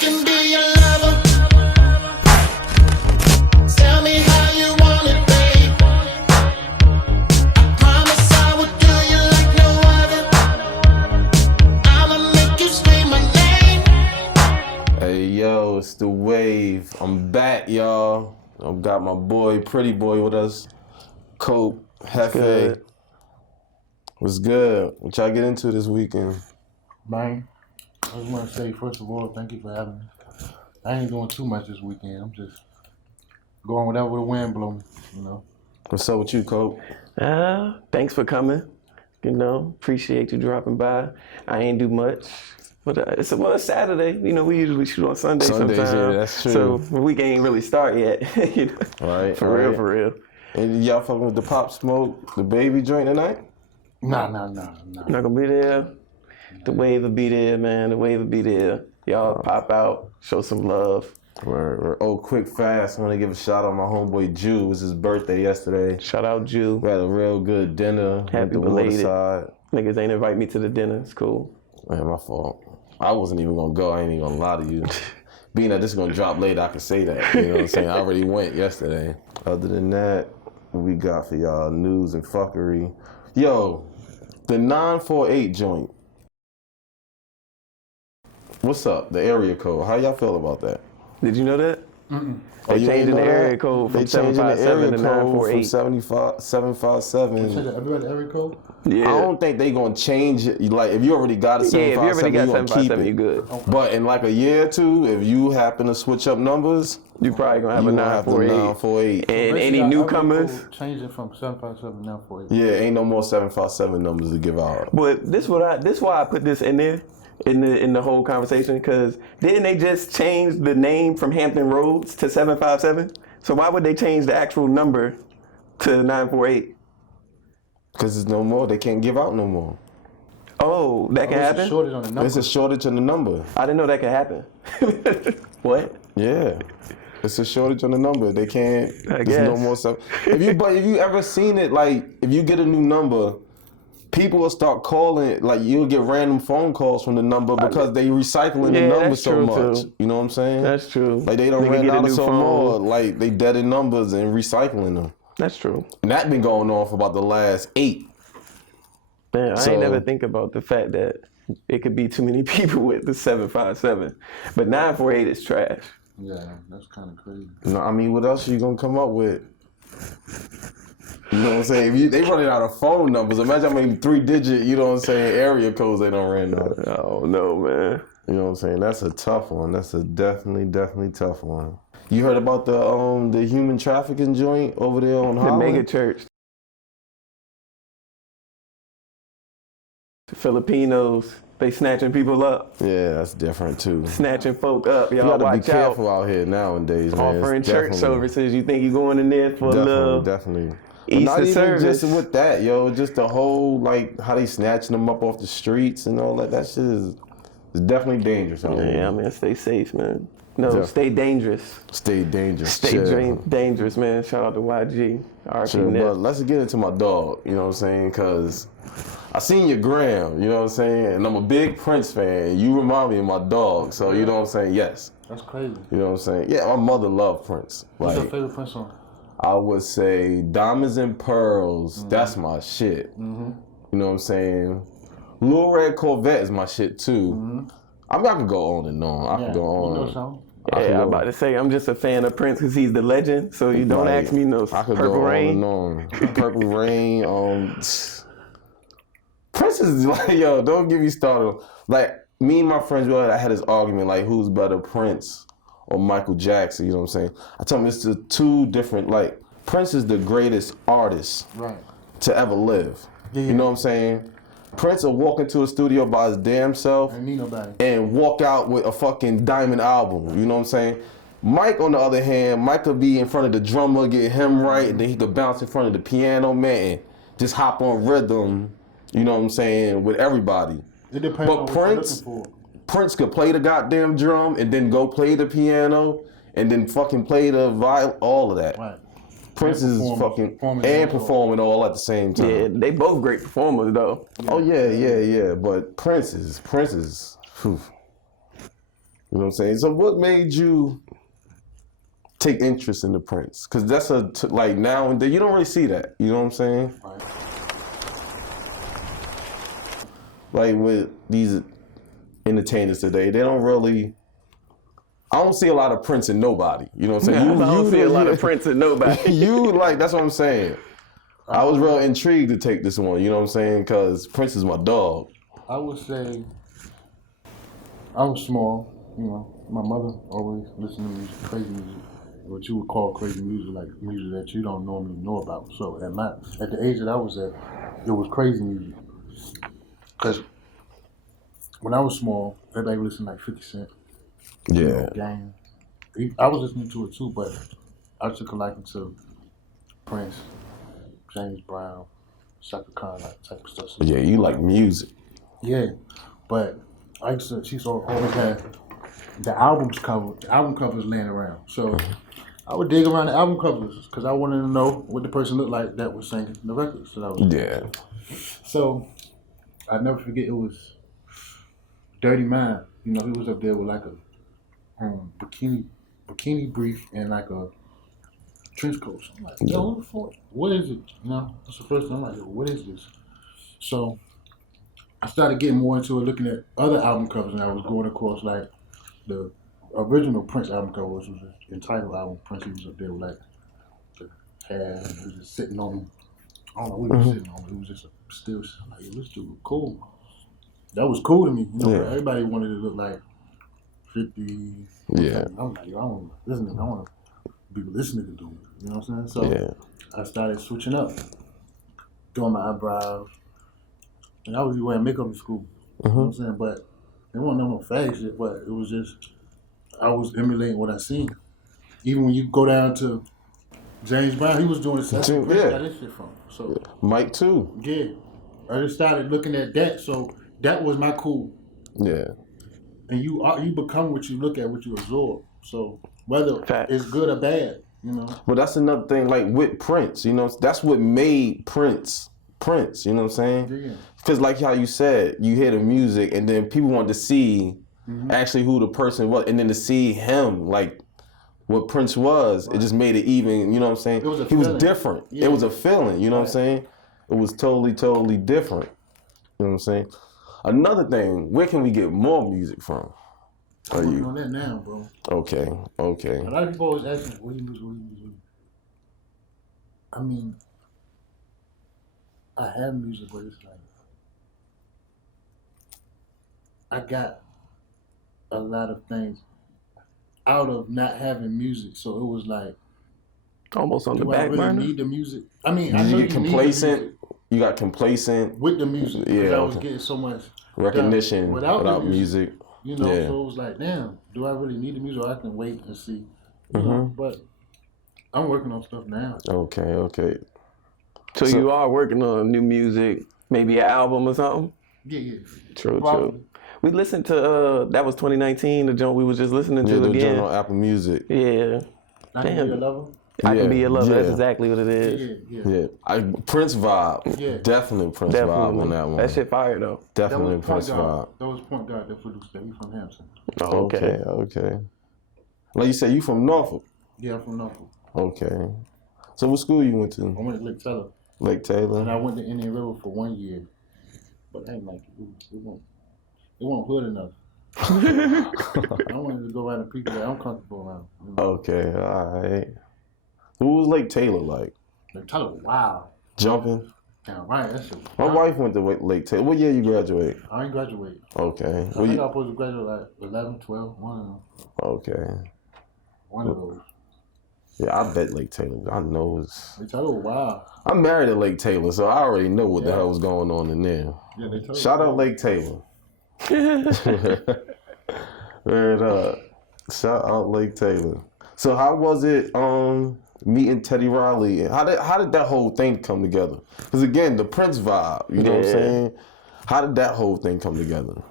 can be your lover. Tell me how you want it, babe. I promise I will do you like no other. I'ma make you scream my name. Hey yo, it's the wave. I'm back, y'all. I've got my boy, Pretty Boy, with us. Cope, Hefe. What's good? What y'all get into this weekend? Man, I just want to say, first of all, thank you for having me. I ain't doing too much this weekend. I'm just going whatever the wind blow me, you know. What's up with you, Cope? Thanks for coming. You know, appreciate you dropping by. I ain't do much. But it's a Saturday. You know, we usually shoot on Sundays sometimes. Yeah, that's true. So the week ain't really start yet. You know? Right. For real. And y'all fucking with the Pop Smoke, the baby joint tonight? Nah. Not gonna be there. The wave will be there, man. The wave will be there. Y'all pop out, show some love. Oh, quick, fast. I want to give a shout out to my homeboy Jew. It was his birthday yesterday. Shout out Jew. We had a real good dinner. Happy the belated. Waterside. Niggas ain't invite me to the dinner. It's cool. Man, my fault. I wasn't even gonna go. I ain't even gonna lie to you. Being that this is gonna drop later, I can say that. You know what I'm saying? I already went yesterday. Other than that, what we got for y'all? News and fuckery. Yo, the 948 joint. What's up? The area code. How y'all feel about that? Did you know that? They you changing ain't the know area that? code They from changing the 757 area to code from 948. 757. Say that everybody area code? Yeah. I don't think they gonna change it. Like, if you already got a 757, if you already got you gonna keep 757, it. you good. Okay. But in like a year or two, if you happen to switch up numbers, You probably gonna have you a gonna have the 948. 948. And Basically, any our area newcomers. code changed it from 757 to 948. Yeah, ain't no more 757 numbers to give out. But this why I put this in there in the whole conversation, because didn't they just change the name from Hampton Roads to 757? So why would they change the actual number to 948? Because there's no more. They can't give out no more. Oh, that can There's a happen? shortage on the number. It's a shortage in the number. I didn't know that could happen. What? Yeah. It's a shortage on the number. They can't. I There's no guess. more stuff. If you ever seen it, like, if you get a new number, people will start calling, like, you'll get random phone calls from the number because they recycling the Yeah, number that's so true, much. too. You know what I'm saying? That's true. Like, they don't Nigga ran get a out of new some phone. more. Like, they dead in numbers and recycling them. That's true. And that been going on for about the last 8. Man, I So- ain't never think about the fact that it could be too many people with the 757. But 948 is trash. Yeah, that's kind of crazy. You know, I mean, what else are you gonna come up with? You know what I'm saying? If they running out of phone numbers. Imagine how many 3-digit, you know what I'm saying, area codes they don't ran out. Oh no, man. You know what I'm saying? That's a tough one. That's a definitely tough one. You heard about the human trafficking joint over there on The Holland? MEGACHURch. Filipinos, they snatching people up, Yeah, that's different too. snatching folk up. You Y'all gotta be watch out. careful out here nowadays, man. It's Offering church definitely- services. You think you going in there for a little Definitely. But Easter not even service? just with that, yo. Just the whole, like, how they snatching them up off the streets and all that. That shit is definitely dangerous out here. Yeah, I mean, stay safe, man. No, Yeah. stay dangerous. Stay dangerous. Stay Shit. dangerous, man. Shout out to YG. RP Sure, Nip. but let's get into my dog, you know what I'm saying? Because I seen your gram, you know what I'm saying? And I'm a big Prince fan. You remind me of my dog, so you know what I'm saying? Yes. That's crazy. You know what I'm saying? Yeah, my mother loved Prince. What's your Like, favorite Prince song? I would say Diamonds and Pearls, that's my shit. You know what I'm saying? Lil Red Corvette is my shit too. I mean, I could go on and on. I could go on. You know something? I could Yeah, I'm go- about to say, I'm just a fan of Prince because he's the legend. So you don't Like, ask me no I could Purple go Rain. on and on. Purple Rain. Prince is like, yo, don't get me started. Like, me and my friends, I had this argument, like, who's better, Prince or Michael Jackson? You know what I'm saying? I told him it's the two different, like, Prince is the greatest artist Right. to ever live. Yeah. You know what I'm saying? Prince will walk into a studio by his damn self I ain't need nobody. and walk out with a fucking diamond album. You know what I'm saying? Mike, on the other hand, Mike could be in front of the drummer, get him right, and then he could bounce in front of the piano man and just hop on rhythm, you know what I'm saying, with everybody. It depends But on what Prince- you're looking Prince could play the goddamn drum and then go play the piano and then fucking play the violin, all of that. for. Right. Prince And is performing- fucking performing and also. performing all at the same time. Yeah, they both great performers though. Oh yeah. But Prince is. Whew. You know what I'm saying? So what made you take interest in the Prince? Because that's like now and then, you don't really see that. You know what I'm saying? Right. Like with these entertainers today, they don't really. I don't see a lot of Prince in nobody. You know what I'm saying? I don't see a lot of Prince in nobody. You like, that's what I'm saying. I was real intrigued to take this one. You know what I'm saying? Because Prince is my dog. I would say I was small. You know, my mother always listened to music, crazy music, what you would call crazy music, like music that you don't normally know about. So at the age that I was at, it was crazy music. Because when I was small, everybody listened to like 50 Cent. Yeah. Gang. I was listening to it too, but I took a liking to Prince, James Brown, Shaka Khan, that type of stuff. So Yeah, you like music. yeah, but I used to, she always had the album covers laying around. So I would dig around the album covers because I wanted to know what the person looked like that was singing the records that I was. Yeah. So I never forget, it was Dirty Mind. You know, he was up there with like a bikini brief and like a trench coat. So I'm like, yo, what is it? You know, that's the first thing I'm like, yo, what is this? So I started getting more into it, looking at other album covers, and I was going across like the original Prince album cover, which was an entitled album. Prince, he was up there with like the hair, and he was just sitting on him. I don't know what he was sitting on, but it was just a still like, yo, this dude was cool. That was cool to me. You know, everybody wanted to look like 50. Yeah. I'm like, yo, I want to be what this nigga doing. You know what I'm saying? So I started switching up, doing my eyebrows. And I was wearing makeup in school. You know what I'm saying? But it wasn't no fag shit, but it was just, I was emulating what I seen. Even when you go down to James Brown, he was doing the same. Where he got his shit from. So Mike too. yeah. I just started looking at that. So that was my cool. Yeah. And you become what you look at, what you absorb. So whether it's good or bad, you know. Well, that's another thing, like with Prince, you know, that's what made Prince, you know what I'm saying? Yeah. Because like how you said, you hear the music and then people want to see actually who the person was, and then to see him, like what Prince was, it just made it even, you know what I'm saying? He was different. Yeah. It was a feeling, you know what I'm saying? It was totally different. You know what I'm saying? Another thing, where can we get more music from? I'm working on that now, bro. Okay. A lot of people always ask me, what do you do? I mean, I have music, but it's like, I got a lot of things out of not having music, so it was like, Almost on the do I back really burner. need the music? I mean, I Did know you get complacent? need You got complacent with the music. Yeah, I was getting so much recognition without music. You know, so it was like, damn, do I really need the music, or I can wait and see? You know? But I'm working on stuff now. Okay. So you are working on new music, maybe an album or something? Yeah. True. We listened to, that was 2019, the joint we was just listening to the again. joint on Apple Music. Yeah. I Can Be Your Lover? I Can Be Your Lover, that's yeah. exactly what it is. Yeah. Prince vibe. Yeah. Definitely Prince vibe on that one. That shit fire though. Definitely Prince vibe. That was Point Guard that produced that. He from Hampton. Oh, okay. Like you said, you from Norfolk? Yeah, I'm from Norfolk. Okay. So what school you went to? I went to Lake Taylor. Lake Taylor? And I went to Indian River for 1 year. But I ain't like it. It wasn't hood enough. I wanted to go around the people that I'm comfortable around. You know? Okay, all right. What was Lake Taylor like? Lake Taylor, wow. Jumping? Damn right, that shit. My wife went to Lake Taylor. What year you graduate? I ain't graduated. Okay. I think I was supposed to graduate like 11, 12, one of them. Okay. One of those. Yeah, I bet Lake Taylor. I know it's. Lake Taylor, wow. I'm married to Lake Taylor, so I already know what the hell was going on in there. Yeah, Lake Taylor. Shout out Lake Taylor. Word up. Shout out Lake Taylor. So how was it meeting Teddy Riley? How did that whole thing come together? Because again, the Prince vibe, you know what I'm saying? How did that whole thing come together?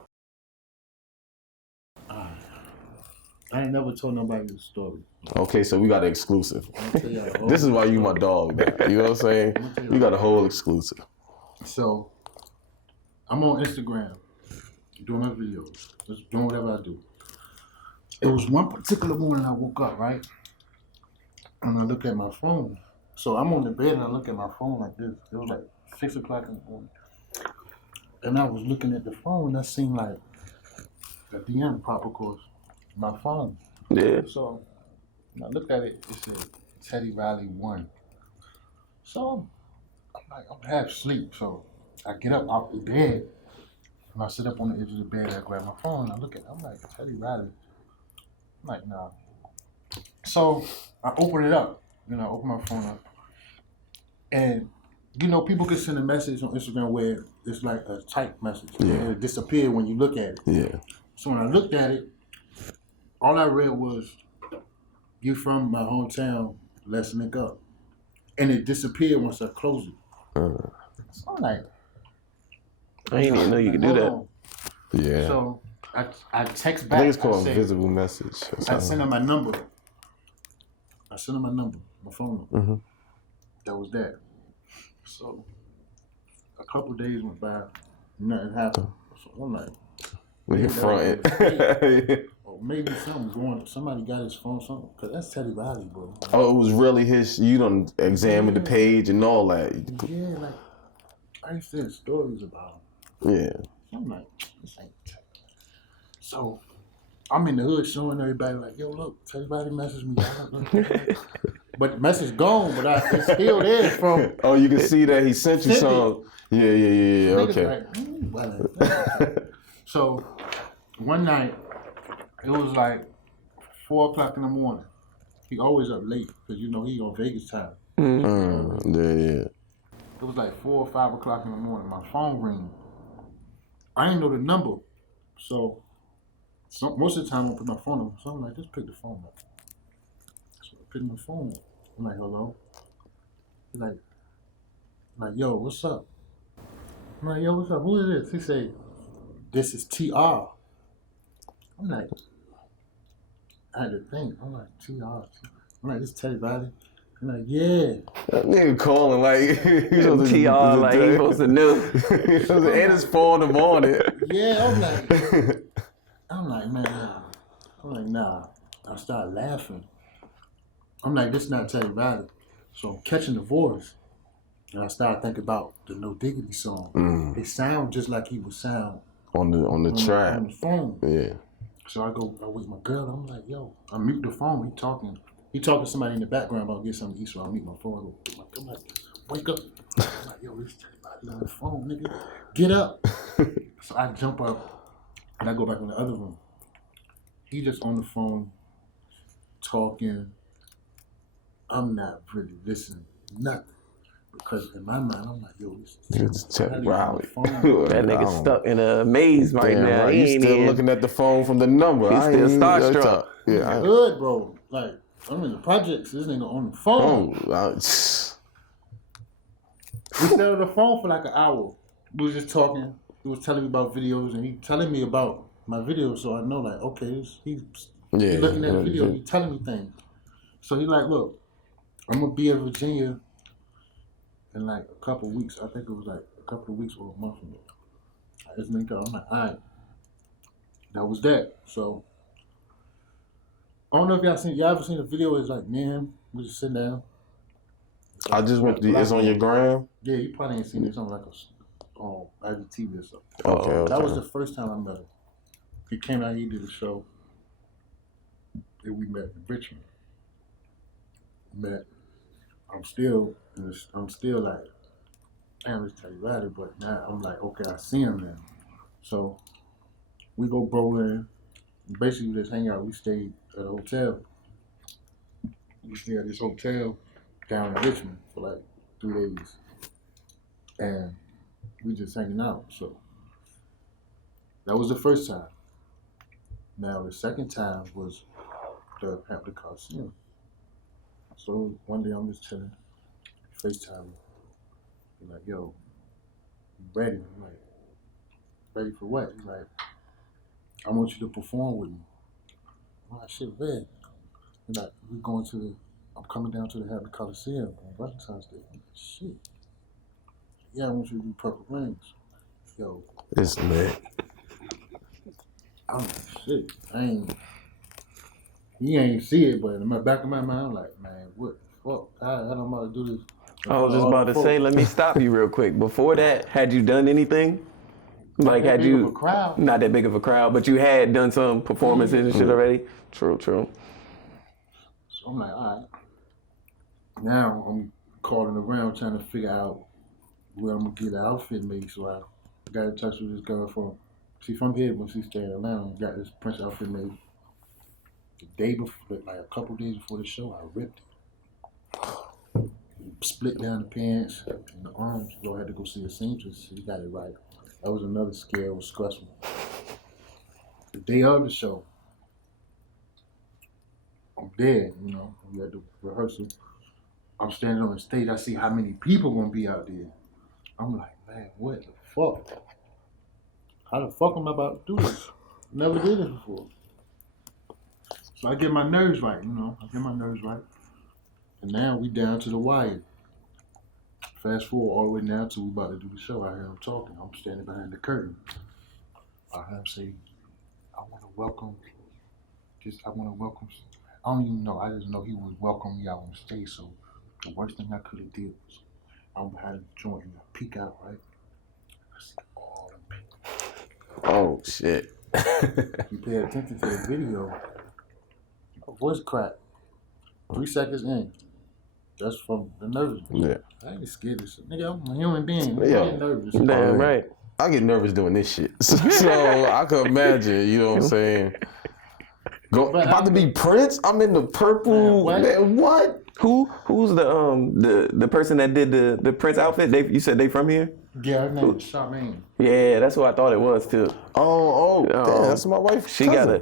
I ain't never told nobody the story. Okay, so we got an exclusive. This This is why you my dog now. You know what I'm saying? You got a whole exclusive. So, I'm on Instagram doing my videos, just doing whatever I do. it was one particular morning I woke up, right? And I look at my phone. So I'm on the bed and I look at my phone like this. It was like 6 o'clock in the morning. And I was looking at the phone, that seemed like a DM pop, of course, my phone. Yeah. So when I looked at it, it said Teddy Riley won. So I'm like, I'm half asleep. So I get up off the bed and I sit up on the edge of the bed. I grab my phone and I look at it. I'm like, Teddy Riley. I'm like, nah. So I open it up. You know, I open my phone up. And, you know, people can send a message on Instagram where it's like a typed message. Yeah. And it disappears when you look at it. Yeah. So when I looked at it, all I read was, you from my hometown, let's link up. And it disappeared once I closed it. So I'm like, I didn't even know you could do that. that. So I text I back. think it's called say, invisible message. I sent her my number. My phone number. Mm-hmm. That was that. So a couple days went by, nothing happened. So I'm like, When you're fronting. or maybe something's going. Somebody got his phone, something. Cause that's Teddy Riley, bro. Oh, it was really his. You done examined the page and all that. Yeah, like I used to hear stories about him. Yeah. I'm like, this ain't Teddy. So I'm in the hood showing everybody like, yo, look, Teddy Riley messaged me. But the message gone, but it's still there from. Oh, you can see that he sent you Sent some. Yeah. Niggas Okay. like, well, so one night, it was like 4 o'clock in the morning. He always up late because you know he on Vegas time. Yeah. It was like 4 or 5 o'clock in the morning. My phone rang. I didn't know the number, so most of the time I put my phone up. So I'm like, just pick the phone up. So I picked my phone up. I'm like, hello. He's like, yo, what's up? I'm like, yo, what's up? Who is this? He say, this is TR. I'm like, I had to think. I'm like, TR. I'm like, this is Teddy Riley. I'm like, yeah. That nigga calling like TR like he supposed to know. And it's 4 in the morning. Yeah, I'm like, man, nah. I'm like, nah. I started laughing. I'm like, this not Teddy Riley. So I'm catching the voice. And I started thinking about the No Diggity song. It sounds just like he would sound on the track. on the phone. Yeah. So I with my girl. I'm like, yo, I mute the phone. He talking to somebody in the background about get something to eat. So I mute my phone. I'm like, wake up. I'm like, yo, this Teddy Riley on the phone, nigga. Get up. So I jump up and I go back in the other room. He just on the phone talking. I'm not really listening to nothing. Because in my mind, I'm like, yo, this is Teddy Riley. That nigga stuck in a maze right now. Right. He You ain't still even looking at the phone from the number. He's still starstruck. Yeah. good, bro. Like, I'm in the projects. This nigga on the phone. We stayed on the phone for like an hour. We was just talking. He was telling me about videos, and he telling me about my videos, so I know, like, okay, he's looking at the video, he's telling me things. So he like, look, I'm gonna be in Virginia in like a couple of weeks. I think it was like a couple of weeks or a month from now. I just linked up. I'm like, all right. That was that. So I don't know if y'all ever seen a video. It's like, man, we just sit down. I just went to, it's on your gram? Yeah, you probably ain't seen it. It's on like a IGTV or something. Okay. That was the first time I met him. He came out, he did a show. And we met in Richmond. I'm still like, damn, it's Teddy Riley, but now I'm like, okay, I see him now. So we go bowling. Basically, we just hang out. We stayed at a hotel. We stayed at this hotel down in Richmond for like 3 days. And we just hanging out. So that was the first time. Now the second time was the Hampton Coliseum. So one day I'm just chilling, FaceTime. He's like, yo, you ready? I'm like, ready for what? He's like, I want you to perform with me. I'm like, shit, where? He's like, I'm coming down to the Hampton Coliseum on Valentine's Day. I'm like, shit. Yeah, I want you to do Purple Rings. Yo. It's lit. I'm like, shit, I ain't You ain't see it, but in the back of my mind, I'm like, man, what the fuck? I don't know how to do this. I was just about to say, let me stop you real quick. Before that, had you done anything? Like, Not that had big you of a crowd. not that big of a crowd, but you had done some performances and shit already? True. So I'm like, all right. Now I'm calling around trying to figure out where I'm gonna get an outfit made. So I got in touch with this girl from here, but she stayed in Atlanta. Got this Prince outfit made. The day before, like a couple days before the show, I ripped it. Split down the pants and the arms. So I had to go see a seamstress. She got it right. That was another scare. It was stressful. The day of the show, I'm there, you know, we had the rehearsal. I'm standing on the stage, I see how many people gonna be out there. I'm like, man, what the fuck? How the fuck am I about to do this? Never did this before. So I get my nerves right, you know, And now we down to the wire. Fast forward all the way now till we about to do the show. I hear him talking. I'm standing behind the curtain. I heard him say, I want to welcome, I don't even know, I just know he was welcoming me out on stage. So the worst thing I could have did was I'm behind the joint and I peek out, right? I see all them people. Oh shit. If you pay attention to the video, my voice cracked. 3 seconds in. That's from the nervousness. Yeah. I ain't scared of shit. Nigga, I'm a human being. Yeah. I get nervous. Damn right. I get nervous doing this shit. So I could imagine, you know what I'm saying? About to be Prince? I'm in the purple. Man, what? Who's the person that did the Prince outfit? You said they from here? Yeah, her name is Charmaine. Yeah, that's who I thought it was too. Damn, that's my wife. She got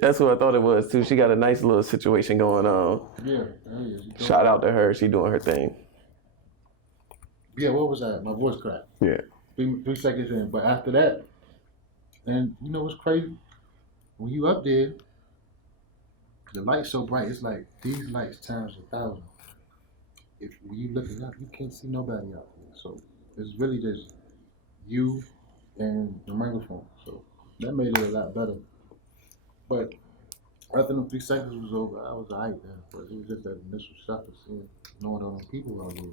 that's who I thought it was too. She got a nice little situation going on. Yeah. Shout out to her. She doing her thing. Yeah, what was that? My voice cracked. Yeah. 3 seconds in. But after that, and you know what's crazy? When you up there, the light's so bright, it's like these lights times 1,000. When you looking up, you can't see nobody out there. So it's really just you and the microphone. So that made it a lot better. But after the 3 seconds was over, I was alright then. But it was just that initial shock of seeing, knowing all the people out there.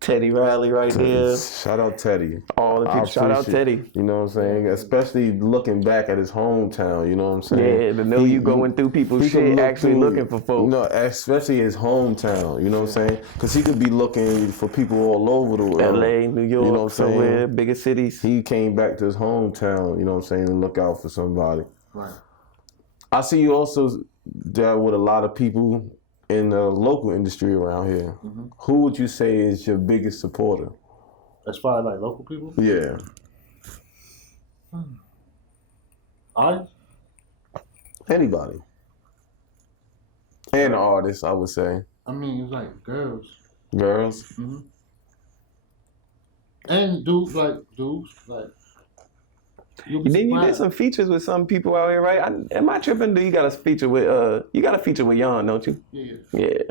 Teddy Riley right there. Shout out Teddy. All the people. Shout out Teddy. You know what I'm saying? Especially looking back at his hometown, you know what I'm saying? Yeah, to know you going through people's shit, actually looking for folks. No, especially his hometown, you know what I'm saying? Because he could be looking for people all over the world. LA, New York, you know what I'm somewhere, saying? bigger cities. He came back to his hometown, you know what I'm saying, and look out for somebody. Right. I see you also dealt with a lot of people in the local industry around here. Mm-hmm. Who would you say is your biggest supporter? As far as like local people? Yeah. Artists? Anybody. And artists, I would say. I mean, it's like girls. Girls? Mm-hmm. And dudes. You did some features with some people out here, right? Am I tripping? Do you got a feature with Yon, don't you? Yeah.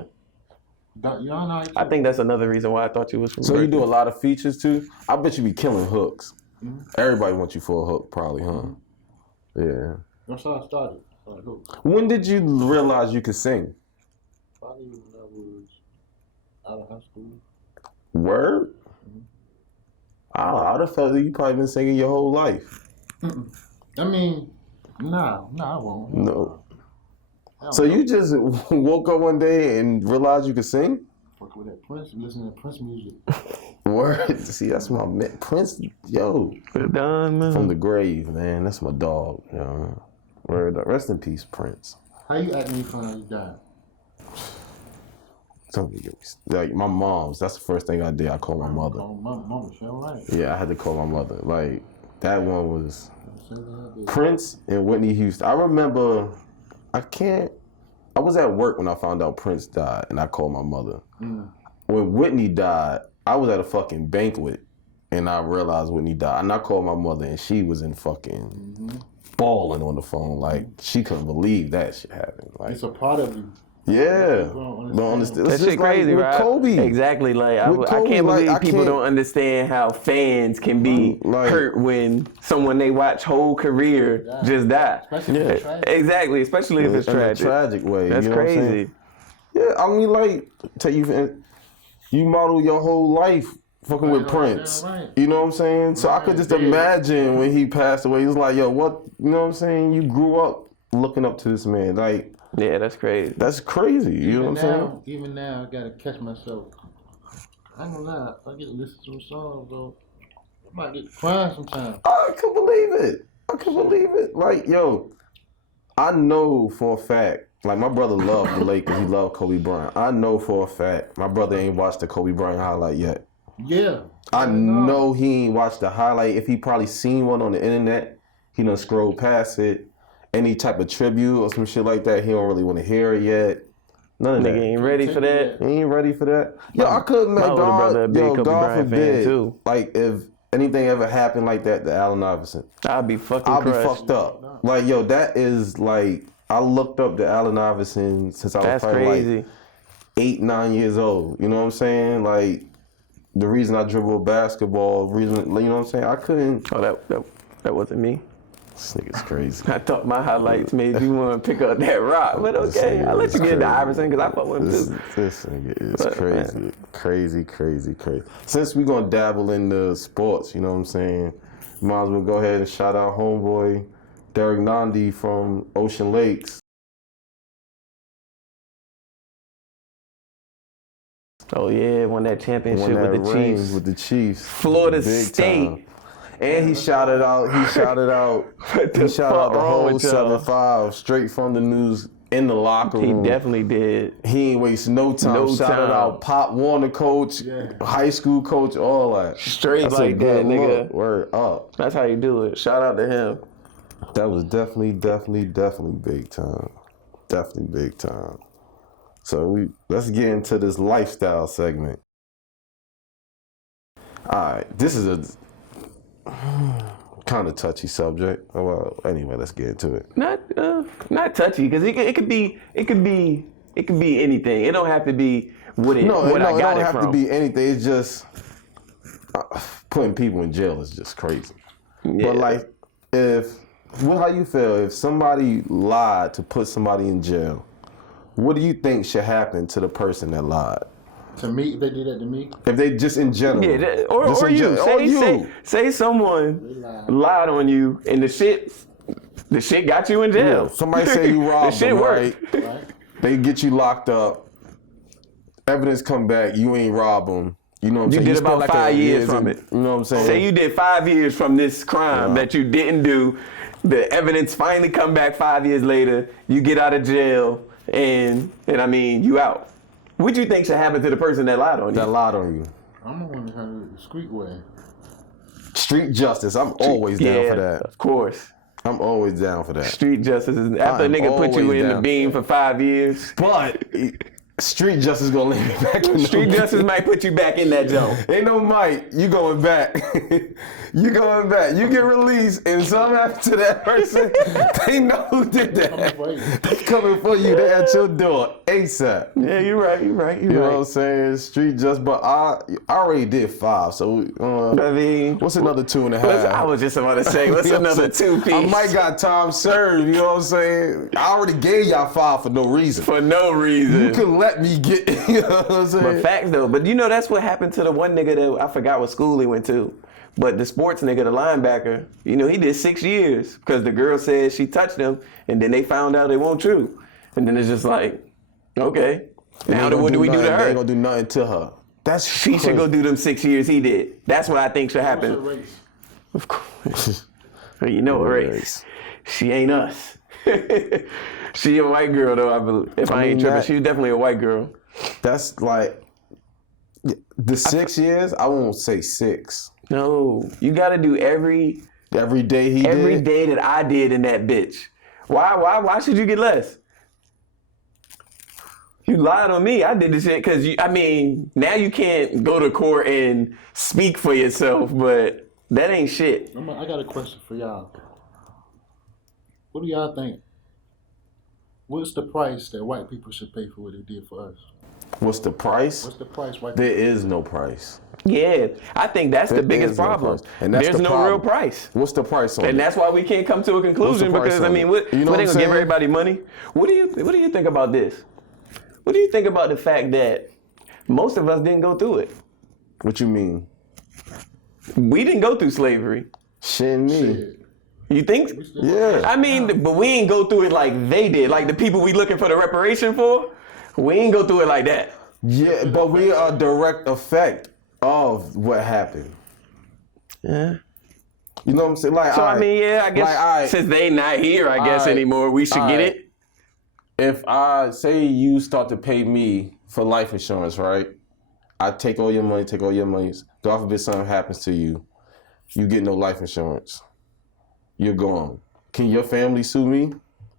Yon, I think that's another reason why I thought you was from So Berkeley. you do a lot of features too? I bet you be killing hooks. Mm-hmm. Everybody wants you for a hook, probably, huh? Yeah. That's how I started. When did you realize you could sing? Probably when I was out of high school. Word? Mm-hmm. I would have felt that you probably been singing your whole life. Mm-mm. I mean, nah, I won't. No. So you just woke up one day and realized you could sing? Fuck with that Prince, listening to Prince music. Word. See, that's my man. Prince, yo. Done, man. From the grave, man. That's my dog. You know? Word. Rest in peace, Prince. How you act when you find out you died? Like my mom's, that's the first thing I did. I called my mother. Mama, she all right? Yeah, I had to call my mother. Like, that one was Prince and Whitney Houston. I remember, I was at work when I found out Prince died, and I called my mother. Mm. When Whitney died, I was at a fucking banquet, and I realized Whitney died. And I called my mother, and she was in fucking bawling on the phone. Like, she couldn't believe that shit happened. Like, it's a part of you. Yeah, Don't don't understand. That It's shit just like crazy, with right? Kobe. Exactly. Like With I Kobe, can't like, believe I people can't- don't understand how fans can be Like- hurt when someone they watch whole career just die. Especially if it's Yeah. tragic. Exactly, especially if it's In a tragic. tragic way. That's you know crazy. What I'm saying? Yeah, I mean, like, you model your whole life fucking with Right, Prince. right. You know what I'm saying? So I could just Right, yeah. imagine when he passed away. He was like, yo, what? You know what I'm saying? You grew up looking up to this man. Like, Yeah, that's crazy. that's crazy. You know what I'm saying? Even now, I gotta catch myself. I ain't gonna lie, if I get to listen to a song, bro, I might get crying sometimes. I can believe it. I can believe it. Like, yo, I know for a fact, like my brother loved the Lakers. He loved Kobe Bryant. I know for a fact my brother ain't watched the Kobe Bryant highlight yet. Yeah. I know he ain't watched the highlight. If he probably seen one on the internet, he done scrolled past it. Any type of tribute or some shit like that, he don't really want to hear it yet. None of that. Nigga ain't ready for that. He ain't ready for that. Yo, I couldn't make older brother a big Kobe God Bryant fan, forbid, too. like if anything ever happened like that to Allen Iverson, I'll be fucking I'll be crushed. fucked up. Like, yo, that is like, I looked up to Allen Iverson since I was That's probably crazy. like 8, 9 years old. You know what I'm saying? Like, the reason I dribble basketball, you know what I'm saying? I couldn't. Oh, that wasn't me. This nigga's crazy. I thought my highlights made you want to pick up that rock, but okay, I'll let you get into Iverson because I fuck with him too. This nigga is But, crazy. man. Crazy. Since we gonna dabble into sports, you know what I'm saying? Might as well go ahead and shout out homeboy Derrick NNADI from Ocean Lakes. Oh yeah, won that championship Won that with the ring Chiefs. with the Chiefs. Florida Big State. time. And he shouted out What the the fuck wrong whole with y'all? 7-5 straight from the news in the locker He room. definitely did. He ain't waste no time. No Shouted time. out Pop Warner coach, high school coach, all that. Straight That's like a good that, nigga. look. Word up. That's how you do it. Shout out to him. That was definitely big time. Definitely big time. So let's get into this lifestyle segment. All right, this is a kind of touchy subject. Well, anyway, let's get into it. Not touchy because it could be anything. It don't have to be what I It got don't it have from. to be anything. It's just putting people in jail is just crazy. Yeah. But like, how you feel if somebody lied to put somebody in jail? What do you think should happen to the person that lied? To me, if they did that to me, If they just in general, Yeah, or Just in you. gen- or you. Say someone lied on you and the shit got you in jail. Yeah, somebody say you robbed the shit them, worked. right? They get you locked up. Evidence come back. You ain't robbed them. You know what I'm You saying? did spent about like 5 years years from in- it. You know what I'm saying? Say you did 5 years from this crime that you didn't do. The evidence finally come back 5 years later. You get out of jail and I mean you out. What do you think should happen to the person that lied on you? that lied on you. I'm the one that had it the street way. Street justice. I'm always down for that. Of course. I'm always down for that. Street justice is after a I'm nigga put you always in the down. beam for 5 years. But street justice gonna leave me back in the Street justice might put you back in that zone. Ain't no might. You going back. You going back. You get released and something happens to that person. They know who did that. They coming for you. They at your door ASAP. Yeah, you're right. You know what I'm saying? Street justice. But I already did 5. So I mean, what's another 2.5? I was just about to say, what's You know what I'm another saying? 2 piece? I might got time served. You know what I'm saying? I already gave y'all 5 for no reason. for no reason. You can let me get. You know what I'm saying? But facts though, but you know that's what happened to the one nigga that I forgot what school he went to. But the sports nigga, the linebacker, you know, he did 6 years because the girl said she touched him and then they found out it wasn't true. And then it's just like, okay, now what do we do to They her? ain't gonna do nothing to her. That's She should go do them 6 years he did. That's what I think should What's her happen. race? Of course. You know what race. She ain't us. She a white girl though, I believe. If I ain't mean, tripping, that- she's definitely a white girl. That's like the 6 years. I won't say 6. No, you gotta do every Every day he every did. day that I did in that bitch. Why should you get less? You lied on me. I did this shit because I mean, now you can't go to court and speak for yourself, but that ain't shit. I got a question for y'all. What do y'all think? What's the price that white people should pay for what they did for us? What's the price? What's the price white There people is no price. Yeah, I think that's the There biggest is no problem. price. And that's There's the no problem. real price. What's the price on And it? that's why we can't come to a conclusion price because I on mean, it? what You know they what I'm gonna give saying? everybody money? What do you think about this? What do you think about the fact that most of us didn't go through it? What you mean? We didn't go through slavery. Shit, me. Shit. You think? Yeah. I mean, but we ain't go through it like they did. Like the people we looking for the reparation for, we ain't go through it like that. Yeah, but we are a direct effect of what happened. Yeah. You know what I'm saying? Like, So I alright, mean, yeah, I guess like, alright, since they not here, I guess Alright, anymore, we should get alright. it. if I say you start to pay me for life insurance, right? I take all your money, God forbid something happens to you, you get no life insurance. You're gone. Can your family sue me?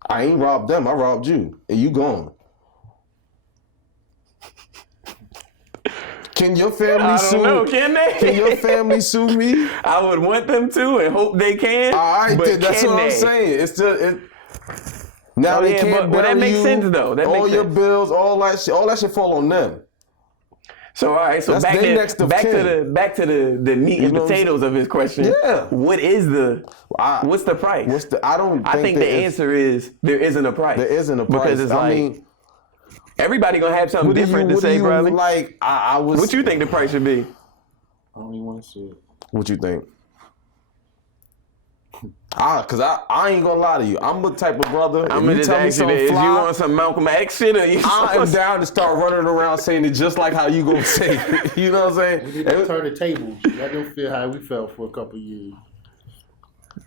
I ain't robbed them, I robbed you, and you gone. Can your family I sue? don't know, can they? Can your family sue me? I would want them to and hope they can. Alright, but that's can what I'm they? saying. It's just now Oh, they yeah, can't but that bill makes you, sense, though. That all makes your sense. bills, all that shit fall on them. So all right, so That's back they to next of back to kin. the meat and know what I'm potatoes of his question. Yeah. What is what's the price? I think the answer is there isn't a price. There isn't a price. Because it's I like mean, everybody gonna have something different to say, probably. like? I was. What you think the price should be? I don't even want to see it. What you think? Cause I ain't gonna lie to you. I'm the type of brother. I'm if gonna you just tell me ask you something this. fly, You want some Malcolm X shit or you I am down to start running around saying it just like how you gonna say it. You know what I'm We saying? need to turn the tables. Let them feel how we felt for a couple years.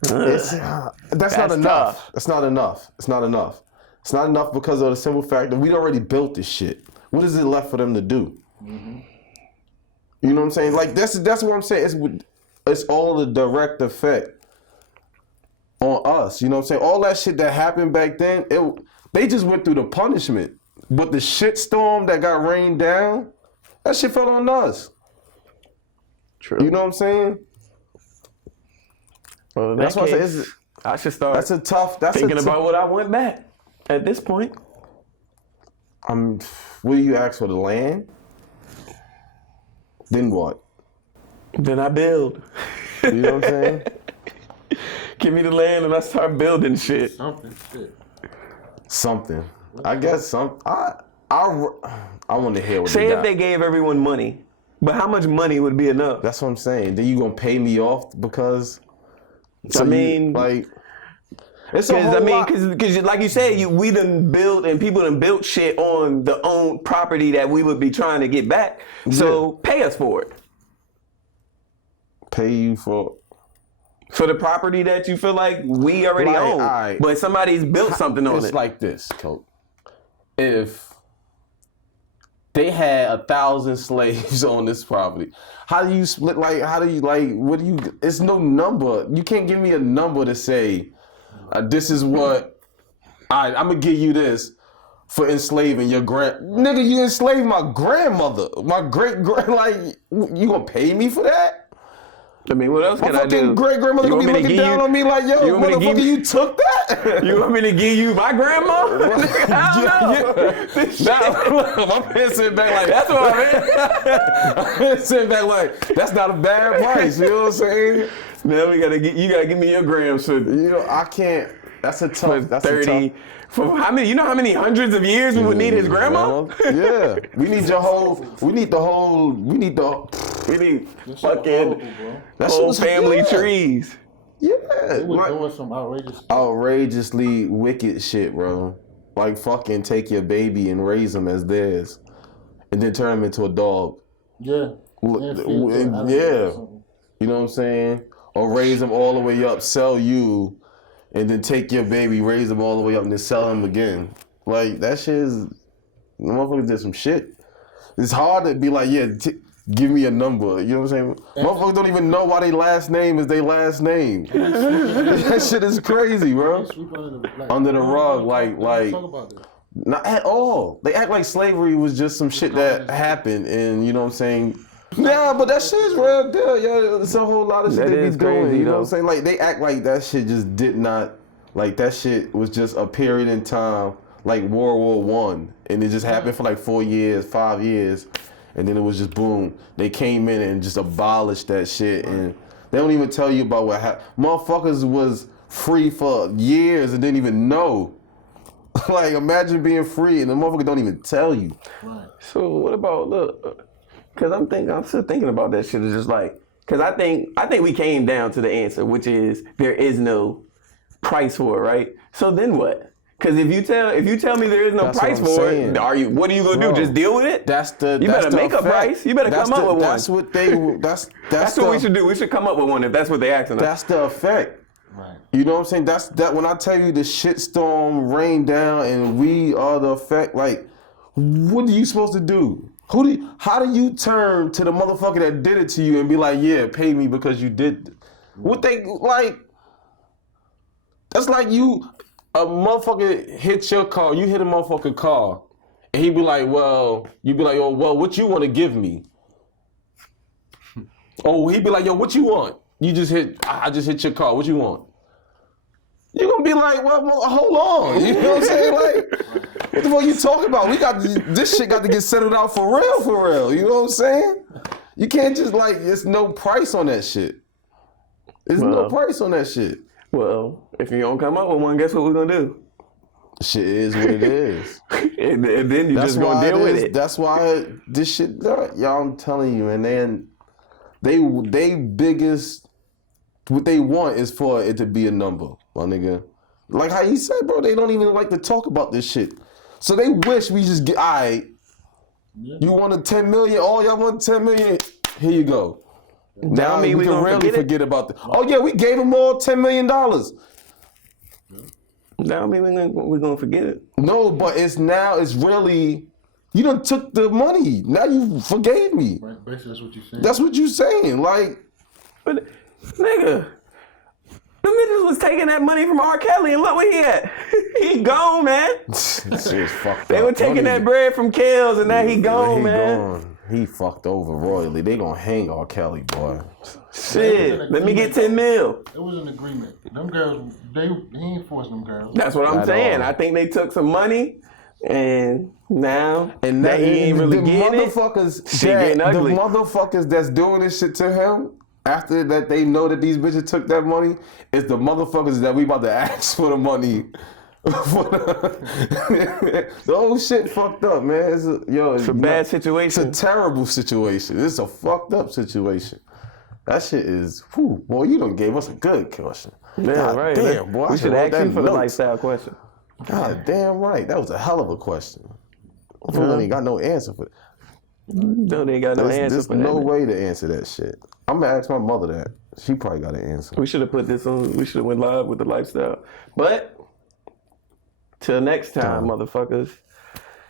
That's not enough. tough. That's not enough. It's not enough. It's not enough because of the simple fact that we already built this shit. What is it left for them to do? Mm-hmm. You know what I'm saying? Like that's what I'm saying. It's all the direct effect on us. You know what I'm saying? All that shit that happened back then, they just went through the punishment. But the shit storm that got rained down, that shit fell on us. True. You know what I'm saying? Well, in That's that why I say case, I should start That's a tough. thinking about what I want back at this point. Will you ask for the land? Then what? Then I build. You know what I'm saying? Give me the land and I start building shit. Something. Shit. Something. I guess some. I want to hear what Say they if got. they gave everyone money, but how much money would be enough? That's what I'm saying. Then you gonna pay me off because? I mean, like, it's a Because whole I mean, lot. because like you said, we done built and people done built shit on the own property that we would be trying to get back. So pay us for it. Pay you for The property that you feel like we already Like, own, alright. but somebody's built something on It's it. like this, Coach. If they had 1,000 slaves on this property, how do you split? Like, how do you like? What do you? It's no number. You can't give me a number to say this is what. I'm gonna give you this for enslaving your nigga. You enslaved my grandmother, my great grand. Like, you gonna pay me for that? I mean, what else My can I do? fucking great grandmother You gonna be want me to looking give down you- on me like, yo, you want me to give motherfucker, you- you took that? You want me to give you my grandma? I don't know. This shit- My man sitting back like, That's what I mean. sitting back like, that's not a bad price. You know what I'm saying? Now you gotta give me your grams for You know, I can't. That's a tough. That's 30. A tough. For how many? You know how many hundreds of years we would need his grandma? Yeah, we need your whole. We need the whole. We need the. We need This shit fucking horrible, bro. That shit whole was- family yeah. trees. Yeah, They was like, doing some outrageous stuff. outrageously wicked shit, bro. Like fucking take your baby and raise him as theirs, and then turn him into a dog. Yeah. Yeah. You know what I'm saying? Or raise them all the way up, sell you, and then take your baby, raise them all the way up, and then sell them again. Like, that shit is, motherfuckers did some shit. It's hard to be like, yeah, give me a number. You know what I'm saying? Motherfuckers don't even know why their last name is their last name. That shit is crazy, bro. Under the rug, like, Talk about it. not at all. They act like slavery was just some shit that happened, and you know what I'm saying? Nah, but that shit's real deal. Yeah, it's a whole lot of shit That they be is doing. crazy, You know what though. I'm saying? Like, they act like that shit just did not, like, that shit was just a period in time like World War One, and it just happened for like 4 years, 5 years, and then it was just boom. They came in and just abolished that shit, and they don't even tell you about what happened. Motherfuckers was free for years and didn't even know. Like, imagine being free and the motherfucker don't even tell you. Right. So what about because I'm still thinking about that shit. It's just like, because I think we came down to the answer, which is there is no price for it, right? So then what? Because if you tell me there is no That's price what I'm for saying. it, what are you gonna do? Just deal with it? You better make a price. You better come up with one. That's what they. That's what we should do. We should come up with one if that's what they asking us. That's the effect. Right. You know what I'm saying? That's that. When I tell you the shitstorm rained down and we are the effect. Like, what are you supposed to do? How do you turn to the motherfucker that did it to you and be like, yeah, pay me because you did? What they like? That's like a motherfucker hit your car. You hit a motherfucking car, and he be like, well, you be like, oh, well, what you want to give me? Oh, he be like, yo, what you want? I just hit your car. What you want? You're gonna be like, well, hold on. You know what I'm saying? Like, what the fuck you talking about? This shit got to get settled out for real. You know what I'm saying? You can't just there's no price on that shit. There's no price on that shit. Well, if you don't come up with one, guess what we're gonna do? Shit is what it is. and then you just gonna deal with it. That's why this shit, y'all, I'm telling you, man, they biggest, what they want is for it to be a number, my nigga. Like how he said, bro, they don't even like to talk about this shit. So they wish we just get, all right, you wanted 10 million, all y'all want 10 million, here you go. Now we can really forget about that. Oh yeah, we gave them all $10 million. Now we're gonna forget it. No, but it's really, you done took the money. Now you forgave me. Right. Basically, that's what you're saying. That's what you saying. Like, but nigga, the niggas was taking that money from R. Kelly and look where he at. He gone, man. shit's fucked up. They were taking that bread from Kells and now he gone, man. Gone. He fucked over royally. They gonna hang R. Kelly, boy. Shit, let me get 10 mil. It was an agreement. Them girls, he ain't forcing them girls. That's what I'm saying. I think they took some money and now he ain't really getting it. The motherfuckers that's doing this shit to him, after that they know that these bitches took that money, is the motherfuckers that we about to ask for the money. The whole shit fucked up, man. It's a bad situation. It's a terrible situation. It's a fucked up situation. That shit is, boy, you done gave us a good question. Yeah, God right. damn, boy. We should ask you for the lifestyle question. God damn right. That was a hell of a question. I feel like ain't got no answer for it. No, they ain't got no answer for that. There's no way to answer that shit. I'm gonna ask my mother that. She probably got an answer. We should have put this on. We should have went live with the lifestyle. But till next time, motherfuckers.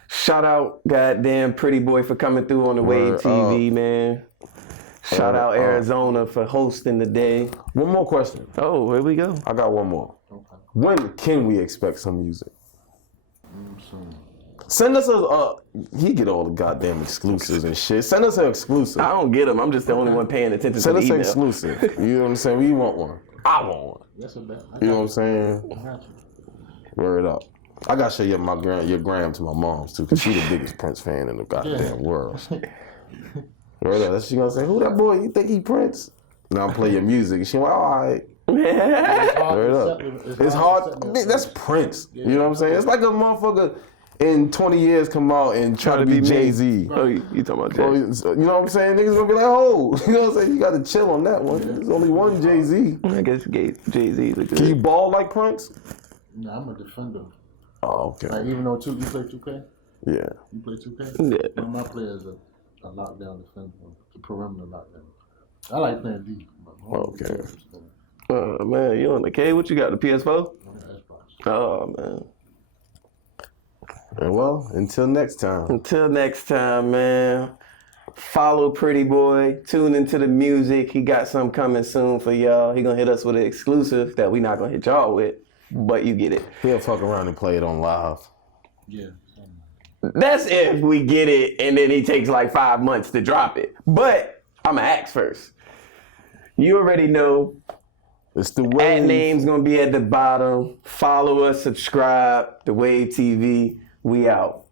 Shout out, goddamn Pretty Boy for coming through on the Wave TV, man. Shout out Arizona for hosting the day. One more question. Oh, here we go. I got one more. Okay. When can we expect some music? Send us he get all the goddamn exclusives and shit. Send us an exclusive. I don't get them. I'm just the only one paying attention to the email. Send us an exclusive. You know what I'm saying? We want one. I want one. That's a bet. You know what I'm saying? Word up. I gotta show you your gram to my mom's too, cause she the biggest Prince fan in the goddamn world. Word up. That's what she gonna say. Who that boy? You think he Prince? Now I'm playing your music. She went, all right. Word up. It's hard. That's Prince. You know what I'm saying? It's like a motherfucker in 20 years come out and try to be Jay-Z. Oh, you talking about Jay? You know what I'm saying? Niggas gonna be like, oh, you know what I'm saying? You gotta chill on that one. There's only one Jay-Z. I guess Jay-Z is a good. Can you ball like Prince? No, I'm a defender. Oh, okay. Like, even though you play 2K? Yeah. You play 2K? Yeah. One of my players is a lockdown defender, a perimeter lockdown. I like playing D. Okay. Oh, man, you on the K? What you got, the PS4? Xbox. Oh, man. Well, until next time. Until next time, man. Follow Pretty Boy. Tune into the music. He got something coming soon for y'all. He gonna hit us with an exclusive that we not gonna hit y'all with, but you get it. He'll fuck around and play it on live. Yeah. That's if we get it and then he takes like 5 months to drop it. But I'ma ask first. You already know It's the At Wave. name's gonna be at the bottom. Follow us, subscribe. The Wave TV. We out.